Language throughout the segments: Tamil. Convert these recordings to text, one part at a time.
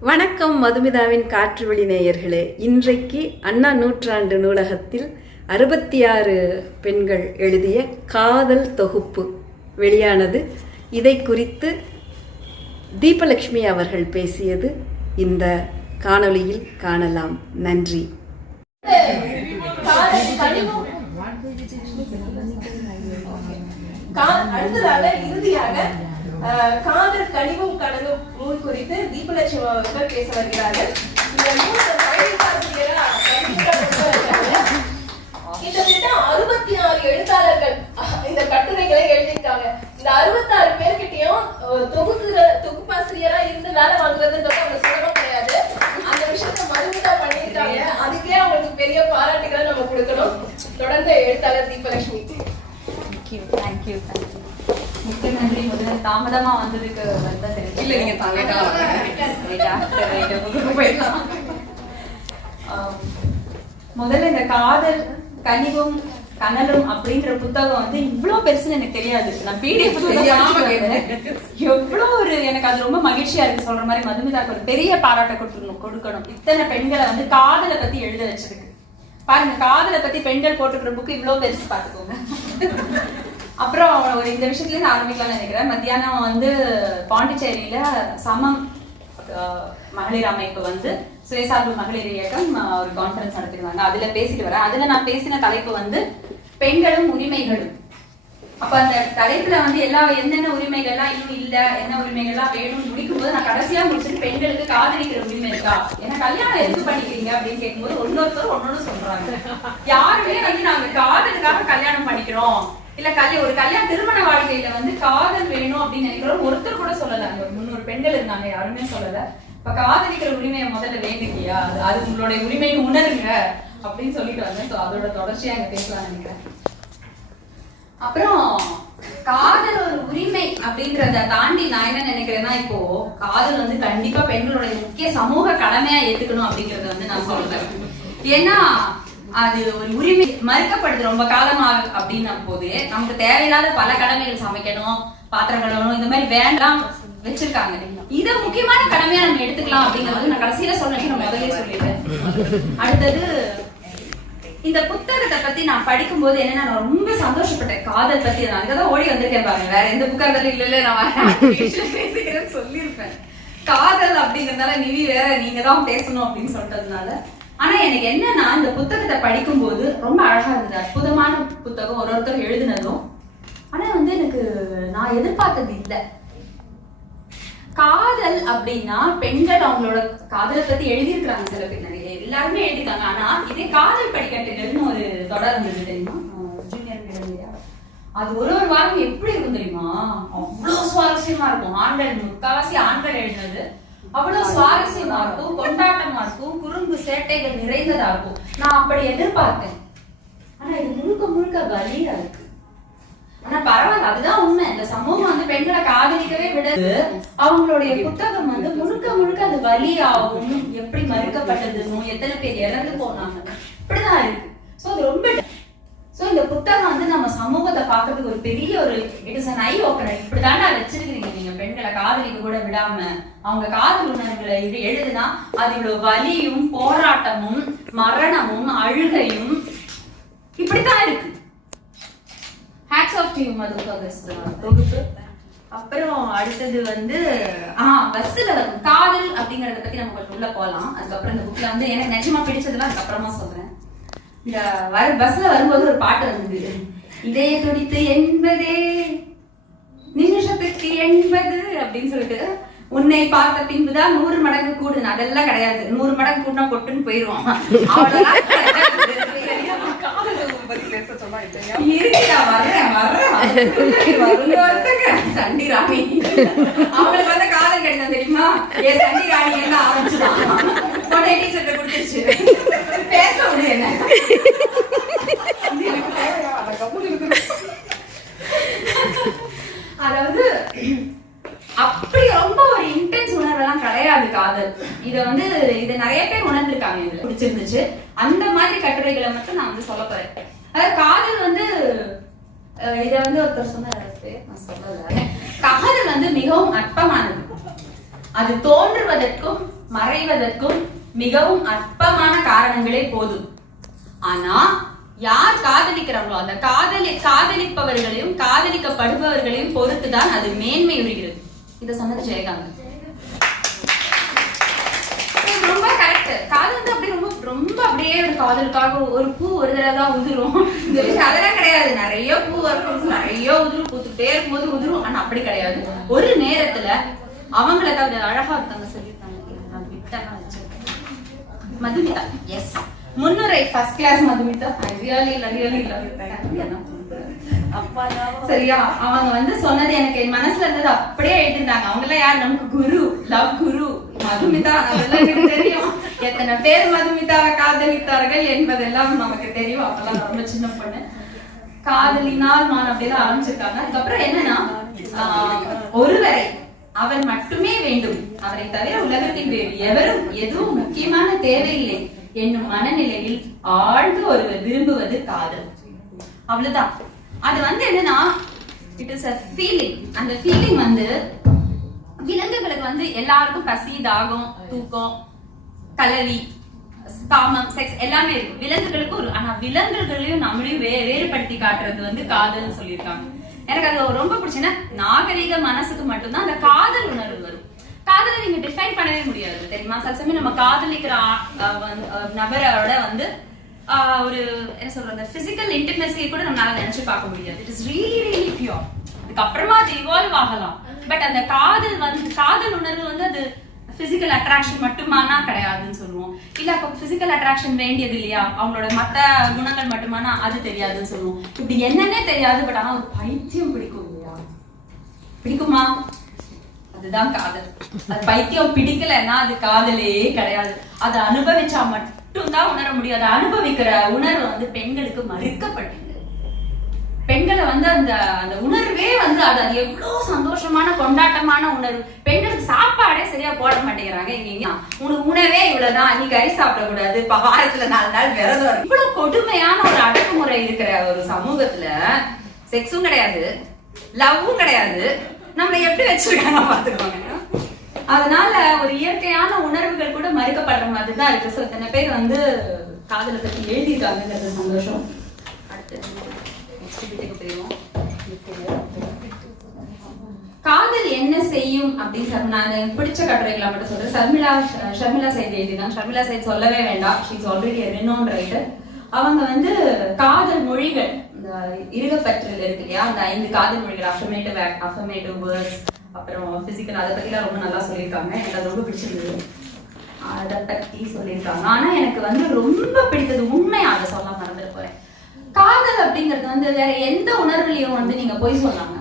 வணக்கம் மதுமிதாவின் காற்று வழி நேயர்களே. இன்றைக்கு அண்ணா நூற்றாண்டு நூலகத்தில் அறுபத்தி ஆறு பெண்கள் எழுதிய காதல் தொகுப்பு வெளியானது. இதை குறித்து தீபலட்சுமி அவர்கள் பேசியது இந்த காணொளியில் காணலாம். நன்றி. அடுத்ததாக இறுதியாக காதல் கனிவும் கடலும் நூல் குறித்து தீபலட்சுமி அவர்கள் பேச வருகிறார்கள். இந்த நூல் பழனிக்காசிரியரா பதிப்பிக்கப்பட்டிருக்காங்க. கிட்டத்தட்ட அறுபத்தி ஆறு எழுத்தாளர்கள் அஹ், இந்த கட்டுரைகளை எழுதியிருக்காங்க இந்த அறுபத்தாறு பேர்கிட்டயும் அஹ், தொகுக்குற தொகுப்பாசிரியரா இருந்து வேலை வாங்குறதுன்றது அவங்க சுலபம் கிடையாது அந்த விஷயத்த மதுமிதா பண்ணியிருக்காங்க அதுக்கே அவங்களுக்கு பெரிய பாராட்டுகளை நம்ம கொடுக்கணும் தொடர்ந்து எழுத்தாளர் தீபலட்சுமி தேங்க்யூ தேங்க்யூ தேங்க்யூ மிக்க நன்றி முதல்ல தாமதமா வந்ததுக்கு வந்தா தெரியும் இல்ல, நீங்க தாமதமா போயிடலாம். ஆம், முதல்ல இந்த காதல் கனிவும் கனலும் அப்படின்ற புத்தகம் வந்து இவ்வளவு பெருசுன்னு எனக்கு தெரியாது. நான் பிடிஎஃப் எவ்வளவு ஒரு எனக்கு அது ரொம்ப மகிழ்ச்சியா இருக்கு சொல்ற மாதிரி மதுமிதாக்கு ஒரு பெரிய பாராட்ட கொடுக்கணும் கொடுக்கணும். இத்தனை பெண்களை வந்து காதலை பத்தி எழுத வச்சிருக்கு பாருங்க காதலை பத்தி பெண்கள் போட்டுக்கிற புக்கு இவ்வளவு பெருசு பாத்துக்கோங்க. அப்புறம் ஒரு இந்த விஷயத்துல இருந்து ஆரம்பிக்கலாம்னு நினைக்கிறேன். மத்தியானம் வந்து பாண்டிச்சேரியில சமம் மகளிர் அமைப்பு வந்து சுயசார்பு மகளிர் இயக்கம் ஒரு கான்ஃபரன்ஸ் நடத்திருந்தாங்க. அதுல பேசிட்டு வரேன். அதுல நான் பேசின தலைப்பு வந்து பெண்களும் உரிமைகளும். அப்ப அந்த தலைப்புல வந்து எல்லா என்னென்ன உரிமைகள்லாம் இன்னும் இல்ல என்ன உரிமைகள்லாம் வேணும்னு முடிக்கும் போது நான் கடைசியா முடிச்சுட்டு பெண்களுக்கு காதலிக்கிற உரிமை இருக்கா? ஏன்னா கல்யாணம் எதுக்கு பண்ணிக்கிறீங்க அப்படின்னு கேட்கும்போது ஒன்னொருத்தர் ஒன்னொன்னு சொல்றாங்க. யாருமே வந்து நாங்க காதலுக்காக கல்யாணம் பண்ணிக்கிறோம். இல்ல கல்யாணம் ஒரு கல்யாண திருமண வாழ்க்கையில வந்து காதல் வேணும் அப்படின்னு நினைக்கிறோம் ஒருத்தர் கூட சொல்லல. அங்க முன்னூறு பெண்கள் இருந்தாங்க யாருமே சொல்லல. இப்ப காதலிக்கிற உரிமையை முதல்ல வேண்டுக்கியா அது- அது உங்களுடைய உரிமையை உணருங்க அப்படின்னு சொல்லிட்டு வந்தேன். சோ அதோட தொடர்ச்சியா அங்க பேசலாம் நினைக்கிறேன். அப்புறம் காதல் ஒரு உரிமை அப்படின்றத தாண்டி நான் என்ன நினைக்கிறேன்னா இப்போ காதல் வந்து கண்டிப்பா பெண்களுடைய முக்கிய சமூக கடமையா ஏத்துக்கணும் அப்படிங்கறத வந்து நான் சொல்றேன். ஏன்னா அது ஒரு உரிமை மறுக்கப்படுது ரொம்ப காலமாக அப்படின்னும் போது நமக்கு தேவையில்லாத பல கடமைகள் சமைக்கணும் பாத்திரம் கழுவணும் இந்த மாதிரி வேண்டாம் வச்சிருக்காங்க. இத முக்கியமான கடமையா நம்ம எடுத்துக்கலாம் அப்படிங்கறது நான் கடைசியில சொன்னேன் நான் முதலே சொல்லிட்டேன். அடுத்தது இந்த புத்தகத்தை பத்தி நான் படிக்கும்போது என்னன்னா நான் ரொம்ப சந்தோஷப்பட்டேன். காதல் பத்தி நான் அதுக்காக ஓடி வந்திருக்கேன் பாருங்க. வேற எந்த புக்கா இருந்தாலும் இல்ல இல்ல நான் பேசிக்கிறேன்னு சொல்லியிருப்பேன். காதல் அப்படிங்கறதுனால நிவி வேற நீங்க தான் பேசணும் அப்படின்னு சொல்றதுனால ஆனா எனக்கு என்னன்னா இந்த புத்தகத்தை படிக்கும்போது ரொம்ப அழகா இருந்தது. அற்புதமான புத்தகம். ஒரு ஒருத்தர் எழுதினதும். ஆனா வந்து எனக்கு நான் எதிர்பார்த்தது இல்லை. காதல் அப்படின்னா பெண்கள் அவங்களோட காதலை பத்தி எழுதியிருக்கிறாங்க சில பேர். நிறைய எல்லாருமே எழுதிருக்காங்க ஆனா இதே காதல் படிக்கட்டுகள்னு ஒரு தொடர் இருந்தது தெரியுமா? அது ஒரு ஒரு வாரம் எப்படி இருக்கும் தெரியுமா? அவ்வளவு சுவாரஸ்யமா இருக்கும். ஆண்கள் முக்காவாசி ஆண்கள் எழுதினது. அவ்வளவு சுவாரஸ்யமா இருக்கும் கொண்டாட்டமா இருக்கும் குறும்பு சேட்டைகள் நிறைந்ததா இருக்கும் நான் அப்படி எதிர்பார்த்தேன். ஆனா இது முழுக்க முழுக்க வலியா இருக்கு. ஆனா பரவாயில்ல அதுதான் உண்மை. இந்த சமூகம் வந்து பெண்களை காதலிக்கவே விடுது. அவங்களுடைய புத்தகம் வந்து முழுக்க முழுக்க அது வலியாகவும் எப்படி மறுக்கப்பட்டதுன்னு எத்தனை பேர் இறந்து போனாங்க இப்படிதான் இருக்கு. சோ அது ரொம்ப சோ இந்த புத்தகம் வந்து நம்ம சமூகத்தை பார்க்கறதுக்கு ஒரு பெரிய ஒரு it is an eye opener இப்படிதாண்டா வச்சிருக்கீங்க நீங்க பெண்களை காதலிக்க கூட விடாம. அவங்க காதல் உணர்வுகளை இது எழுதுனா அது இவ்வளவு வலியும் போராட்டமும் மரணமும் அழுகையும் இப்படித்தான் இருக்கு. Hats off to you Madhu for this தொகுப்பு. அப்புறம் அடுத்தது வந்து ஆ பஸ்ஸில் வரும் காதல் அப்படிங்கறத பத்தி நம்ம கொஞ்சம் உள்ள போகலாம் அதுக்கப்புறம் இந்த புக்ல வந்து எனக்கு நிஜமா பிடிச்சதெல்லாம் அதுக்கப்புறமா சொல்றேன். வர பஸ்ல வரும்போது ஒரு பாட்டு வந்தது. இதய துடித்து என்பதே நிமிஷத்துக்கு எண்பது அப்படின்னு சொல்லிட்டு உன்னை பார்த்த பின்புதான் நூறு மடங்கு கூடுது அதெல்லாம் கிடையாது. நூறு மடங்கு கூட்டினா கொட்டுன்னு போயிருவோம் சண்டி ராணி. அவளுக்கு வந்து காதல் கிடைச்சா தெரியுமா? ஏ சண்டி ராணி என்ன ஆரம்பிச்சுதான்? அதாவது அப்படி ரொம்ப ஒரு இன்டென்ஸ் உணர்வெல்லாம் கிடையாது காதல். இத வந்து இத நிறைய பேர் உணர்ந்திருக்காங்க இதுல பிடிச்சிருந்துச்சு. அந்த மாதிரி கட்டுரைகளை மட்டும் நான் வந்து சொல்ல போறேன். அதாவது காதல் வந்து அஹ், இத வந்து ஒருத்தர் சொன்னார் நான் சொல்லல. காதல் வந்து மிகவும் அற்பமானது. அது தோன்றுவதற்கும் மறைவதற்கும் மிகவும் அற்பமான காரணங்களே போதும். ஆனா யார் காதலிக்கிறாங்களோ அந்த காதலி காதலிப்பவர்களையும் காதலிக்கப்படுபவர்களையும் பொறுத்துதான் அது மேன்மை உரிகிறது. இத சொன்னது ஜெயகாந்த். ரொம்ப கரெக்ட் காதல் வந்து அப்படியே ரொம்ப ரொம்ப அப்படியே ஒரு காதலுக்காக ஒரு பூ ஒரு தடவை தான் உதிரும். இந்த விஷயம் அதெல்லாம் கிடையாது. நிறைய பூ வரும். நிறைய உதிரும். பூத்துட்டே இருக்கும்போது உதிரும். ஆனா அப்படி கிடையாது. ஒரு நேரத்துல அவங்கள தவிர அழகா ஒருத்தவங்க சொல்லியிருக்காங்க. விட்டாங்க மதுமிதா. எஸ் முன்னுரை first class Madhumitha. Really really அப்பா ஞாபகம் சரியா? அவங்க வந்து சொன்னது எனக்கு என் மனசுல இருந்தது அப்படியே எழுதிருந்தாங்க அவங்க எல்லாம் யார்? நமக்கு குரு லவ் குரு மதுமிதா. அதெல்லாம் எனக்கு தெரியும். எத்தனை பேர் மதுமிதாவை காதலித்தார்கள் என்பதெல்லாம் நமக்கு தெரியும். அப்பெல்லாம் ரொம்ப சின்ன பொண்ணு. காதலினால் நான் அப்படிதான் ஆரம்பிச்சிருக்காங்க. அதுக்கப்புறம் என்னன்னா ஒருவரை அவர் மட்டுமே வேண்டும். அவரை தவிர உலகத்தில் வேறு எவரும் எதுவும் முக்கியமான தேவையில்லை என்னும் மனநிலையில் ஆழ்ந்து ஒருவர் விரும்புவது காதல். அவ்வளவுதான். அது வந்து என்னன்னா இட் இஸ் அ ஃபீலிங் அந்த ஃபீலிங் வந்து விலங்குகளுக்கு வந்து எல்லாருக்கும் பசி தாகம் தூக்கம் கலவி காமம் செக்ஸ் எல்லாமே இருக்கும். விலங்குகளுக்கும் ஒரு ஆனா விலங்குகளையும் நம்மளையும் வே வேறுபடுத்தி காட்டுறது வந்து காதல்னு சொல்லியிருக்காங்க. எனக்கு அது ரொம்ப பிடிச்சுன்னா நாகரீக மனசுக்கு மட்டும்தான் அந்த காதல் உணர்வு வரும். காதலை நீங்க டிஃபைன் பண்ணவே முடியாது தெரியுமா? சில சமயம் நம்ம காதலிக்கிற நபரோட வந்து ஒரு என்ன சொல்றது அந்த பிசிக்கல் இன்டிமெசியை கூட நம்மளால நினைச்சு பார்க்க முடியாது. It is really really pure இதுக்கப்புறமா அது இவால்வ் ஆகலாம். பட் அந்த காதல் வந்து காதல் உணர்வு வந்து அது பிசிக்கல் அட்ராக்ஷன் மட்டுமானா கிடையாதுன்னு சொல்லுவோம். இல்ல அப்ப பிசிக்கல் அட்ராக்ஷன் வேண்டியது இல்லையா? அவங்களோட மத்த குணங்கள் மட்டுமானா அது தெரியாதுன்னு சொல்லுவோம். இப்படி என்னன்னே தெரியாது பட் ஆனா ஒரு பைத்தியம் பிடிக்கும் இல்லையா? பிடிக்குமா? அதுதான் காதல். அது பைத்தியம் பிடிக்கலைன்னா அது காதலே கிடையாது. அதை அனுபவிச்சா மட்டும்தான் உணர முடியும். அதை அனுபவிக்கிற உணர்வு வந்து பெண்களுக்கு மறுக்கப்பட்டது பெண்களை வந்து அந்த அந்த உணர்வே வந்து அது அது எவ்வளவு சந்தோஷமான கொண்டாட்டமான உணர்வு. பெண்களுக்கு சாப்பாடே சரியா போட மாட்டேங்கிறாங்க இங்க உனக்கு உணவே இவ்வளவுதான் நீ கறி சாப்பிடக்கூடாது இப்ப வாரத்துல நாலு நாள் விரதம் இவ்வளவு கொடுமையான ஒரு அடக்குமுறை இருக்கிற ஒரு சமூகத்துல செக்ஸும் கிடையாது லவ்வும் கிடையாது. நம்மளை எப்படி வச்சிருக்காங்க பாத்துக்கோங்க அதனால ஒரு இயற்கையான உணர்வுகள் கூட மறுக்கப்படுற மாதிரி தான் இருக்கு. ஸோ இத்தனை பேர் வந்து காதலை பத்தி எழுதியிருக்காங்கிறது சந்தோஷம். அடுத்து வீட்டுக்கு காதல் என்ன செய்யும் அப்படின்னு சொன்னா நான் எனக்கு பிடிச்ச கட்டுரைகளை மட்டும் சொல்றேன். ஷர்மிளா ஷர்மிளா சைத் எழுதிதான் ஷர்மிளா சைத் சொல்லவே வேண்டாம். ஷீஸ் ஆல்ரெடி ரெனோன் ரைட்டர் அவங்க வந்து காதல் மொழிகள் இந்த இருகப்பற்றில் இருக்கு இல்லையா? அந்த ஐந்து காதல் மொழிகள் அஃபர்மேட்டிவ் அஃபர்மேட்டிவ் வேர்ட்ஸ் அப்புறம் பிசிக்கல் அதை பத்திலாம் ரொம்ப நல்லா சொல்லியிருக்காங்க. எனக்கு அது ரொம்ப பிடிச்சிருந்தது. அதை பத்தி சொல்லியிருக்காங்க. ஆனா எனக்கு வந்து ரொம்ப பிடித்தது உண்மை அதை சொல்லலாம் காதல் அப்படிங்கிறது வந்து வேற எந்த உணர்வுலையும் வந்து நீங்க போய் சொல்லாங்க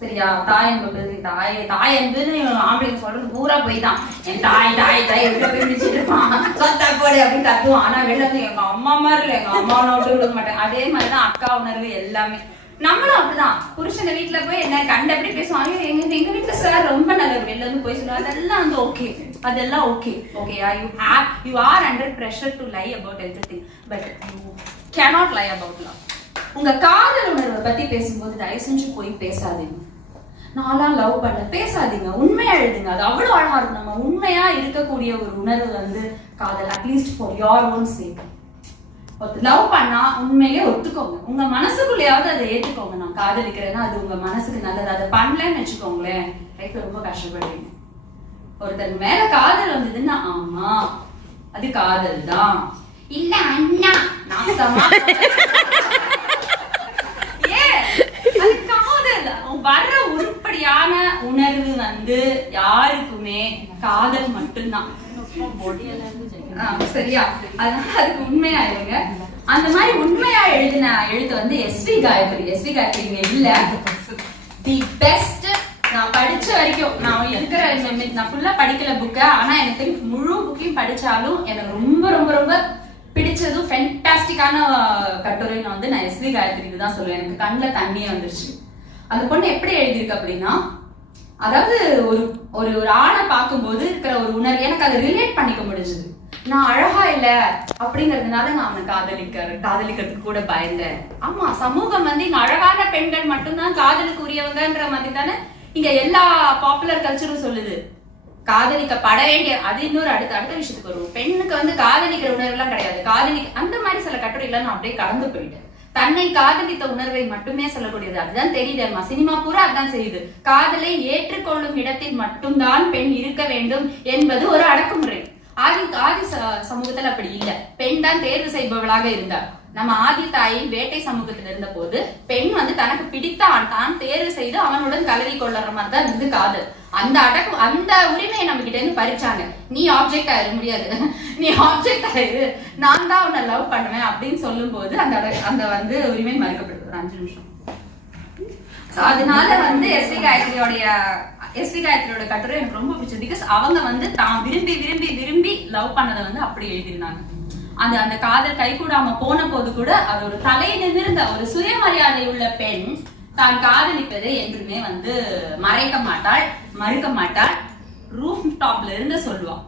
சரியா? தாய் என்பது தாய் தாய் என்பது ஆம்பளைங்க சொல்றது பூரா போய் தான் என் தாய் தாய் தாய் எவ்வளவு போய் பிடிச்சிட்டு இருப்பான். சொத்தா போடு அப்படின்னு கத்துவான். ஆனா வெளில வந்து எங்க அம்மா மாதிரி இல்லை. எங்க அம்மா விட்டு விட மாட்டேன். அதே மாதிரிதான் அக்கா உணர்வு எல்லாமே. நம்மளும் அப்படிதான். புருஷன் வீட்டுல போய் என்ன கண்டபடி பேசுவாங்க எங்க எங்க வீட்டுல சார் ரொம்ப நல்லது வெளில இருந்து போய் சொல்லுவாங்க அதெல்லாம் வந்து ஓகே அதெல்லாம் ஓகே ஓகேயா you have you are under pressure to lie about everything but you cannot lie about love உங்க காதல் உணர்வை பத்தி பேசும்போது தயவு செஞ்சு போய் பேசாதீங்க. நான்லாம் லவ் பண்ண பேசாதீங்க. உண்மையா எழுதுங்க. அது அவ்வளவு அழகா இருக்கும். நம்ம உண்மையா இருக்கக்கூடிய ஒரு உணர்வு வந்து காதல் at least for your own sake love பண்ணா உண்மையிலே ஒத்துக்கோங்க. உங்க மனசுக்குள்ளேயாவது அதை ஏத்துக்கோங்க. நான் காதலிக்கிறேன்னா அது உங்க மனசுக்கு நல்லது. அதை பண்ணலன்னு வச்சுக்கோங்களேன். லைஃப்ல ரொம்ப கஷ்டப்படுவீங்க. ஒருத்தர் மேல காதல் வந்ததுன்னா ஆமா அது காதல் தான் இல்ல அண்ணா. நாசமா ஏ அது காதல் வர்ற உருப்படியான உணர்வு வந்து யாருக்குமே காதல் மட்டும்தான். சரியா? அதனால அதுக்கு உண்மையா இருங்க அந்த மாதிரி உண்மையா எழுதின எழுத்து வந்து எஸ்வி காயத்ரி. எஸ்வி காயத்ரி இங்க இல்ல. தி பெஸ்ட் நான் படிச்ச வரைக்கும் நான் இருக்கிற நான் ஃபுல்லா படிக்கல புக்க ஆனா எனக்கு முழு புக்கையும் படிச்சாலும் எனக்கு ரொம்ப ரொம்ப ரொம்ப பிடிச்சதும் ஃபென்டாஸ்டிக்கான கட்டுரைன்னு வந்து நான் எஸ்வி காயத்ரிக்கு தான் சொல்லுவேன். எனக்கு கண்ணில் தண்ணியே வந்துருச்சு. அந்த பொண்ணு எப்படி எழுதியிருக்கு அப்படின்னா அதாவது ஒரு ஒரு ஒரு ஆணை பார்க்கும்போது இருக்கிற ஒரு உணர்வு எனக்கு அதை ரிலேட் பண்ணிக்க முடிஞ்சது. நான் அழகா இல்ல அப்படிங்கறதுனால நான் அவனை காதலிக்க காதலிக்கிறதுக்கு கூட பயந்தேன். ஆமா சமூகம் வந்து இங்க அழகான பெண்கள் மட்டும்தான் காதலுக்கு உரியவங்கன்ற மாதிரி தானே இங்க எல்லா பாப்புலர் கல்ச்சரும் சொல்லுது. காதலிக்கப்பட வேண்டிய அது இன்னொரு அடுத்த அடுத்த விஷயத்துக்கு வருவோம். பெண்ணுக்கு வந்து காதலிக்கிற உணர்வுலாம் கிடையாது. காதலி அந்த மாதிரி சில கட்டுரைகளை நான் அப்படியே கடந்து போயிட்டேன். தன்னை காதலித்த உணர்வை மட்டுமே சொல்லக்கூடியது. அதுதான் தெரியுதேம்மா சினிமா பூரா அதுதான் செய்யுது காதலை ஏற்றுக்கொள்ளும் இடத்தில் மட்டும்தான் பெண் இருக்க வேண்டும் என்பது ஒரு அடக்குமுறை. ஆதி ஆதி ச- சமூகத்துல அப்படி இல்ல. பெண் தான் தேர்வு செய்பவளாக இருந்தார் நம்ம ஆதி தாயின் வேட்டை சமூகத்துல இருந்த போது பெண் வந்து தனக்கு பிடித்த ஆண் தான் தேர்வு செய்து அவனுடன் கலவி கொள்ளற மாதிரி தான் இருந்து காதல். அந்த அடக்கு அந்த உரிமையை நம்ம கிட்ட இருந்து பறிச்சாங்க. நீ ஆப்ஜெக்ட் ஆயிட முடியாது. நீ ஆப்ஜெக்ட் ஆயிரு நான் தான் உன்னை லவ் பண்ணுவேன் அப்படின்னு சொல்லும் போது அந்த அந்த வந்து உரிமை மறுக்கப்படுது. ஒரு அஞ்சு நிமிஷம். அதனால வந்து எஸ்வி காயத்ரியோடைய எஸ்வி காயத்ரியோட கட்டுரை எனக்கு ரொம்ப பிடிச்சது. பிகாஸ் அவங்க வந்து தான் விரும்பி விரும்பி விரும்பி லவ் பண்ணதை வந்து அப்படி எழுதியிருந்தாங்க. அந்த அந்த காதல் கைகூடாம போன போது கூட அது ஒரு தலை நிமிர்ந்த ஒரு சுயமரியாதை உள்ள பெண் தான் காதலிப்பதை என்றுமே வந்து மறைக்க மாட்டாள் மறுக்க மாட்டாள். ரூஃப் டாப்ல இருந்து சொல்லுவான்.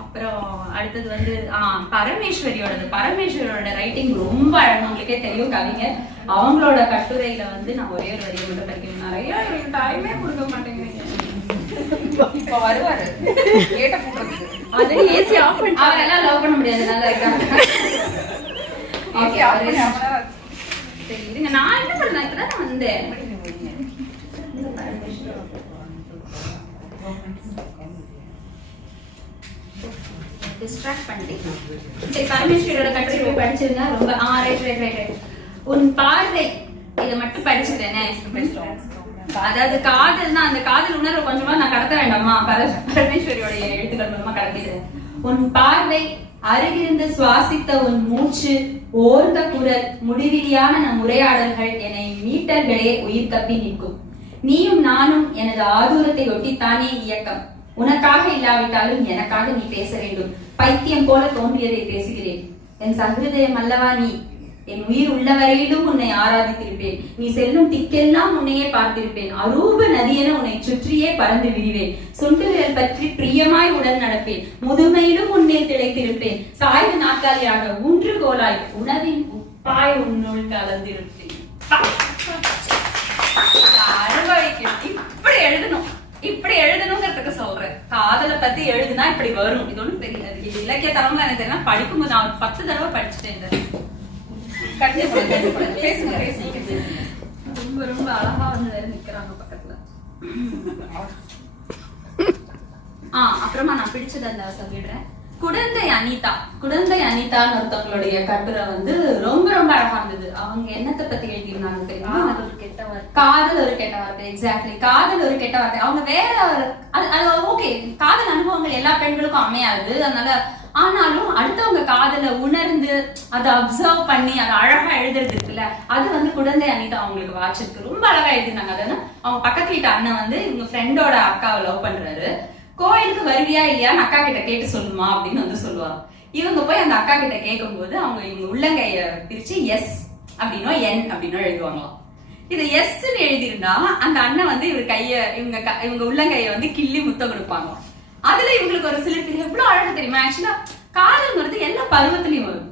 அப்புறம் அடுத்தது வந்து ஆ, பரமேஸ்வரியோடது. பரமேஸ்வரியோட ரைட்டிங் ரொம்ப அழகு உங்களுக்கே தெரியும் கவிஞர். அவங்களோட கட்டுரையில வந்து நான் ஒரே ஒரு வரியை மட்டும் படிக்கணும் நிறைய எனக்கு டைமே கொடுக்க மாட்டேங்கிறீங்க. இப்ப வருவாரு. கேட்ட அது ஏசி ஆஃப் பண்ணி அவரெல்லாம் லவ் பண்ண முடியாது. நல்லா இருக்காங்க ஏசி ஆஃப் பண்ணி அவ்வளவு சரி இருங்க நான் என்ன பண்ணேன்? இப்பதான் நான் வந்தேன். டிஸ்ட்ராக்ட் பண்ணிட்டேன். சரி பரமேஸ்வரியோட கட்டுரை போய் படிச்சிருந்தா ரொம்ப ஆ ரைட் ரைட் ரைட் ரைட் உன் பார்வை இதை மட்டும் படிச்சுக்கிறேன். அதாவது காதல்னா அந்த காதல் உணர்வை கொஞ்சமா நான் கடத்த வேண்டாமா? பர- பரமேஸ்வரியோடைய எழுத்துக்கள் மூலமா கடத்திடுறேன் உன் பார்வை அருகிருந்து சுவாசித்த உன் மூச்சு ஓர்ந்த குரல் முடிவிலியான நம் உரையாடல்கள் என்னை மீட்டர்களே உயிர் தப்பி நிற்கும். நீயும் நானும் எனது ஆதூரத்தை ஒட்டித்தானே இயக்கம். உனக்காக இல்லாவிட்டாலும் எனக்காக நீ பேச வேண்டும். பைத்தியம் போல தோன்றியதை பேசுகிறேன். என் சகிருதயம் அல்லவா நீ? என் உயிர் உள்ளவரையிலும் உன்னை ஆராதித்திருப்பேன். நீ செல்லும் திக்கெல்லாம் உன்னையே பார்த்திருப்பேன். அரூப நதியென உன்னை சுற்றியே பறந்து விடுவேன். சுண்டு பற்றி பிரியமாய் உடன் நடப்பேன். முதுமையிலும் உன்மேல் திளைத்திருப்பேன். சாய்வு நாற்காலியாக ஊன்றுகோலாய் உணவின் உப்பாய் உன்னுள் கலந்திருப்பேன். இப்படி எழுதணும். இப்படி எழுதணுங்கிறதுக்கு சொல்றேன். காதலை பத்தி எழுதுனா இப்படி வரும். இது ஒண்ணும் தெரியாது இது இலக்கிய தரம்லாம் எனக்கு தெரியும் படிக்கும்போது நான் பத்து தடவை படிச்சுட்டேன் இந்த கண்டிப்பா பேசுங்க பேசுங்க பேசுங்க ரொம்ப ரொம்ப அழகா வந்து வேற நிக்கிறாங்க பக்கத்துல. ஆ அப்புறமா நான் பிடிச்சது அந்த சொல்லிடுறேன். குடந்தை அனிதா. குடந்தை அனிதான்னு ஒருத்தவங்களுடைய கட்டுரை வந்து ரொம்ப ரொம்ப அழகா இருந்தது. அவங்க என்னத்தை பத்தி எழுதியிருந்தாங்க தெரியுமா? ஒரு கெட்ட வார்த்தை. காதல் ஒரு கெட்ட வார்த்தை எக்ஸாக்ட்லி காதல் ஒரு கெட்ட வார்த்தை. அவங்க வேற அது அது ஓகே காதல் அனுபவங்கள் எல்லா பெண்களுக்கும் அமையாது. அதனால ஆனாலும் அடுத்தவங்க காதலை உணர்ந்து அதை அப்சர்வ் பண்ணி அதை அழகா எழுதுறது இருக்குல்ல அது வந்து குழந்தை அனிதா அவங்களுக்கு வாட்சிருக்கு ரொம்ப அழகா எழுதினாங்க அதாவது அவங்க பக்கத்து வீட்டு அண்ணன் வந்து இவங்க ஃப்ரெண்டோட அக்காவை லவ் பண்றாரு. கோயிலுக்கு வருவியா இல்லையான்னு அக்கா கிட்ட கேட்டு சொல்லுமா அப்படின்னு வந்து சொல்லுவாங்க. இவங்க போய் அந்த அக்கா கிட்ட கேட்கும்போது அவங்க இவங்க உள்ளங்கைய பிரிச்சு எஸ் அப்படின்னோ என் அப்படின்னோ எழுதுவாங்களாம். இது எஸ் எழுதிருந்தா அந்த அண்ணன் வந்து இவர் கைய இவங்க க- இவங்க உள்ளங்கைய வந்து கிள்ளி முத்தம் கொடுப்பாங்க அதுல இவங்களுக்கு ஒரு சில பேர் எவ்வளவு அழகு தெரியுமா? ஆக்சுவலா காதல்ங்கிறது எல்லா பருவத்திலயும் வரும்.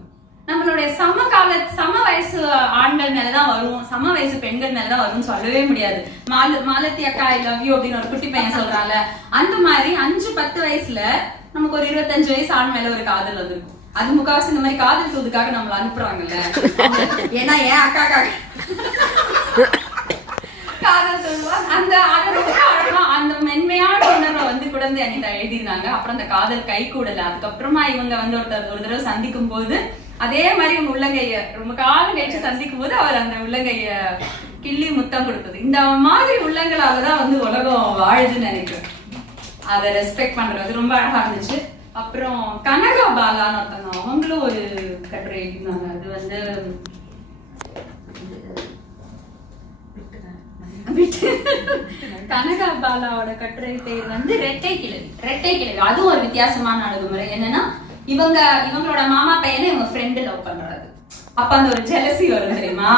நம்மளுடைய சம கால சம வயசு ஆண்கள் மேலதான் வரும். சம வயசு பெண்கள் மேலதான் வரும்னு சொல்லவே முடியாது. மால மாலத்தி அக்கா ஐ லவ் யூ அப்படின்னு ஒரு குட்டி பையன் சொல்றான்ல அந்த மாதிரி அஞ்சு பத்து வயசுல நமக்கு ஒரு இருபத்தஞ்சு வயசு ஆண் மேல ஒரு காதல் வந்திருக்கும். அது முக்காவாசி இந்த மாதிரி காதல் தூதுக்காக நம்மள அனுப்புறாங்கல்ல. ஏன்னா ஏன் அக்காக்காக காதல் சொல்லுவா அந்த அது ரொம்ப அழகா அந்த மென்மையான தொடர்ந்து அனிதா எழுதியிருந்தாங்க அப்புறம் அந்த காதல் கை கூடல. அதுக்கப்புறமா இவங்க வந்து ஒருத்தர் ஒரு தடவை சந்திக்கும் போது அதே மாதிரி இவங்க உள்ளங்கைய ரொம்ப காலம் கழிச்சு சந்திக்கும் போது அவர் அந்த உள்ளங்கைய கிள்ளி முத்தம் கொடுத்தது. இந்த மாதிரி உள்ளங்களால தான் வந்து உலகம் வாழுதுன்னு நினைக்கிறேன். அதை ரெஸ்பெக்ட் பண்றது. ரொம்ப அழகா இருந்துச்சு. அப்புறம் கனகா பாலான்னு ஒருத்தவங்க அவங்களும் ஒரு கட்டுரை எழுதினாங்க அது வந்து கனகா பாலாவோட கட்டுரை பேர் வந்து ரெட்டை கிழவி ரெட்டை கிழவி அதுவும் ஒரு வித்தியாசமான அணுகுமுறை. என்னன்னா இவங்க இவங்களோட மாமா பையனை இவங்க ஃப்ரெண்டு லவ் பண்றாரு அப்ப அந்த ஒரு ஜெலசி வரும் தெரியுமா?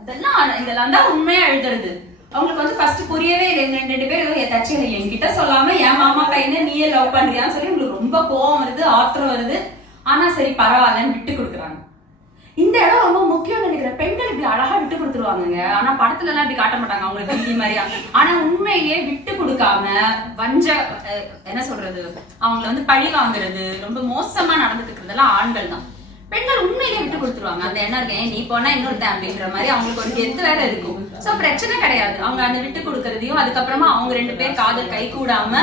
அதெல்லாம் இதெல்லாம் தான் உண்மையா எழுதுறது. அவங்களுக்கு வந்து ஃபர்ஸ்ட் புரியவே இல்லை. ரெண்டு பேரும் ஏதாச்சும் என்கிட்ட சொல்லாம என் மாமா பையனை நீயே லவ் பண்றியான்னு சொல்லி உங்களுக்கு ரொம்ப கோவம் வருது ஆத்திரம் வருது. ஆனா சரி பரவாயில்லன்னு விட்டு கொடுக்குறாங்க. இந்த இடம் ரொம்ப முக்கியம் நினைக்கிறேன். பெண்கள் இப்படி அழகா விட்டு கொடுத்துருவாங்க ஆனா படத்துல எல்லாம் இப்படி காட்ட மாட்டாங்க. அவங்களுக்கு வில்லி மாதிரியா ஆனா உண்மையிலேயே விட்டு கொடுக்காம வஞ்ச என்ன சொல்றது? அவங்கள வந்து பழி வாங்குறது ரொம்ப மோசமா நடந்துக்கிறதெல்லாம் ஆண்கள் தான். பெண்கள் உண்மையிலேயே விட்டு கொடுத்துருவாங்க. அந்த என்ன இருக்கேன் நீ போனா இன்னொருத்தன் அப்படின்ற மாதிரி அவங்களுக்கு ஒரு கெத்து வேற இருக்கும். சோ பிரச்சனை கிடையாது. அவங்க அந்த விட்டு கொடுக்கறதையும் அதுக்கப்புறமா அவங்க ரெண்டு பேர் காதல் கை கூடாம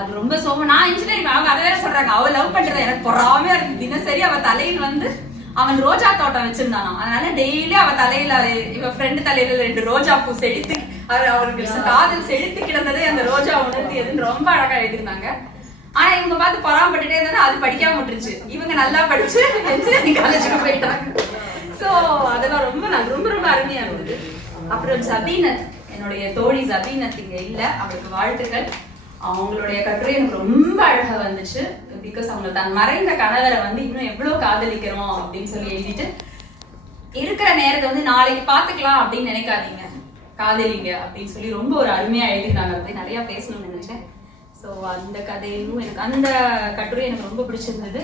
அது ரொம்ப சோகம். நான் இன்ஜினியரிங் அவங்க அதை வேற சொல்றாங்க. அவ லவ் பண்றது எனக்கு பொறாமையா இருக்கு. தினசரி அவ தலையில் வந்து அவன் ரோஜா தோட்டம் வச்சிருந்தானாம் அதனால டெய்லி அவ தலையில இவ ஃப்ரெண்டு தலையில ரெண்டு ரோஜா பூ செழித்து அவர் அவருக்கு காதல் செழித்து கிடந்ததே அந்த ரோஜா உணர்த்தியதுன்னு ரொம்ப அழகா எழுதிருந்தாங்க ஆனா இவங்க பார்த்து பொறாமப்பட்டுட்டே இருந்தா அது படிக்காம விட்டுருச்சு. இவங்க நல்லா படிச்சு காலேஜுக்கு போயிட்டாங்க. சோ அதெல்லாம் ரொம்ப ரொம்ப ரொம்ப அருமையா இருந்தது. அப்புறம் ஜபீனத் என்னுடைய தோழி ஜபீனத் இங்க இல்ல. அவளுக்கு வாழ்த்துக்கள். அவங்களுடைய கட்டுரை எனக்கு ரொம்ப அழகா வந்துச்சு. பிகாஸ் அவங்க தான் மறைந்த கணவரை வந்து இன்னும் எவ்வளவு காதலிக்கிறோம் அப்படின்னு சொல்லி எழுதிட்டு இருக்கிற நேரத்தை வந்து நாளைக்கு பாத்துக்கலாம் அப்படின்னு நினைக்காதீங்க. காதலிங்க அப்படின்னு சொல்லி ரொம்ப ஒரு அருமையா எழுதிருந்தாங்க அதை நிறையா நிறைய பேசணும்னு நினைச்சேன். ஸோ அந்த கதையும் எனக்கு அந்த கட்டுரை எனக்கு ரொம்ப பிடிச்சிருந்தது.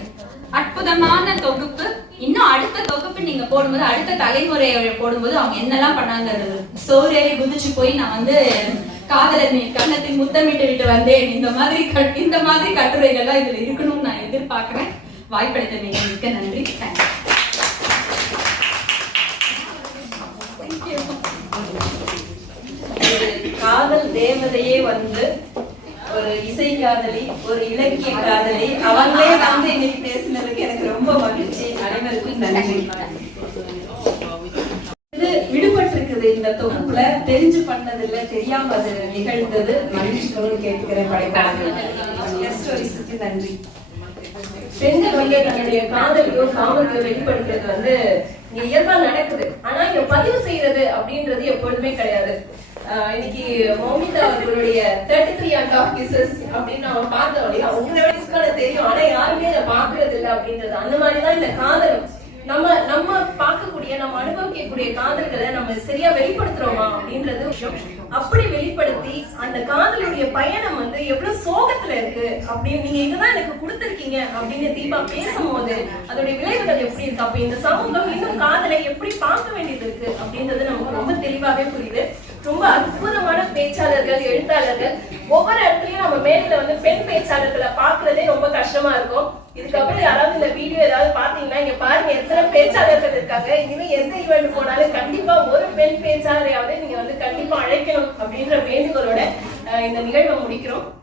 அற்புதமான தொகுப்பு. இன்னும் அடுத்த தொகுப்பு நீங்க போடும்போது அடுத்த தலைமுறையை போடும்போது அவங்க என்னெல்லாம் பண்ணாங்கிறது சோறேறி குதிச்சு போய் நான் வந்து காதலன் கண்ணத்தை முத்தமிட்டு விட்டு வந்தேன். இந்த மாதிரி இந்த மாதிரி கட்டுரைகள்லாம் இதுல இருக்கணும்னு நான் எதிர்பார்க்கிறேன். வாய்ப்பளித்த நீங்க மிக்க நன்றி. தேங்க்யூ காதல் தேவதையே வந்து ஒரு இசை காதலி ஒரு இலக்கிய காதலி அவங்களே வந்து இன்னைக்கு பேசினதுக்கு எனக்கு ரொம்ப மகிழ்ச்சி. அனைவருக்கும் நன்றி. இருக்குது. இந்த தொகுப்புல தெரிஞ்சு பண்ணது இல்ல தெரியாம அது நிகழ்ந்தது. மகிழ்ச்சியோடு கேட்கிறேன் படைப்பாளர்களுக்கு நன்றி. பெண்கள் வந்து தன்னுடைய காதலையோ காமத்தையோ வெளிப்படுத்துறது வந்து இங்க இயல்பா நடக்குது. ஆனா இங்க பதிவு செய்யறது அப்படின்றது எப்பொழுதுமே கிடையாது. இன்னைக்கு மௌமிதா அவர்களுடைய thirty three and half kisses அப்படின்னு அவன் பார்த்த உடனே அவங்க தெரியும். ஆனா யாருமே அதை பாக்குறது இல்லை அப்படின்றது. அந்த மாதிரிதான் இந்த காதலும். நம்ம நம்ம பார்க்கக்கூடிய நம்ம அனுபவிக்கக்கூடிய காதல்களை நம்ம சரியா வெளிப்படுத்துறோமா அப்படின்றது விஷயம். அப்படி வெளிப்படுத்தி அந்த காதலுடைய பயணம் வந்து எவ்வளவு சோகத்துல இருக்கு அப்படின்னு நீங்க இதுதான் எனக்கு கொடுத்திருக்கீங்க அப்படின்னு தீபா பேசும்போது அதோடைய விளைவுகள் எப்படி இருக்கு? அப்ப இந்த சமூகம் இன்னும் காதலை எப்படி பார்க்க வேண்டியது இருக்கு அப்படின்றது நமக்கு ரொம்ப தெளிவாவே புரியுது. ரொம்ப அற்புதமான பேச்சாளர்கள் எழுத்தாளர்கள் ஒவ்வொரு இடத்துலயும் நம்ம மேடையில வந்து பெண் பேச்சாளர்களை பாக்குறதே ரொம்ப கஷ்டமா இருக்கும். இதுக்கப்புறம் யாராவது இந்த வீடியோ ஏதாவது பாத்தீங்கன்னா இங்க பாருங்க எத்தனை பேச்சாளர்கள் இருக்காங்க. இனிமே எந்த ஈவெண்ட் போனாலும் கண்டிப்பா ஒரு பெண் பேச்சாளரையாவது நீங்க வந்து கண்டிப்பா அழைக்கணும் அப்படின்ற வேண்டுகோளோட இந்த நிகழ்வை முடிக்கிறோம்.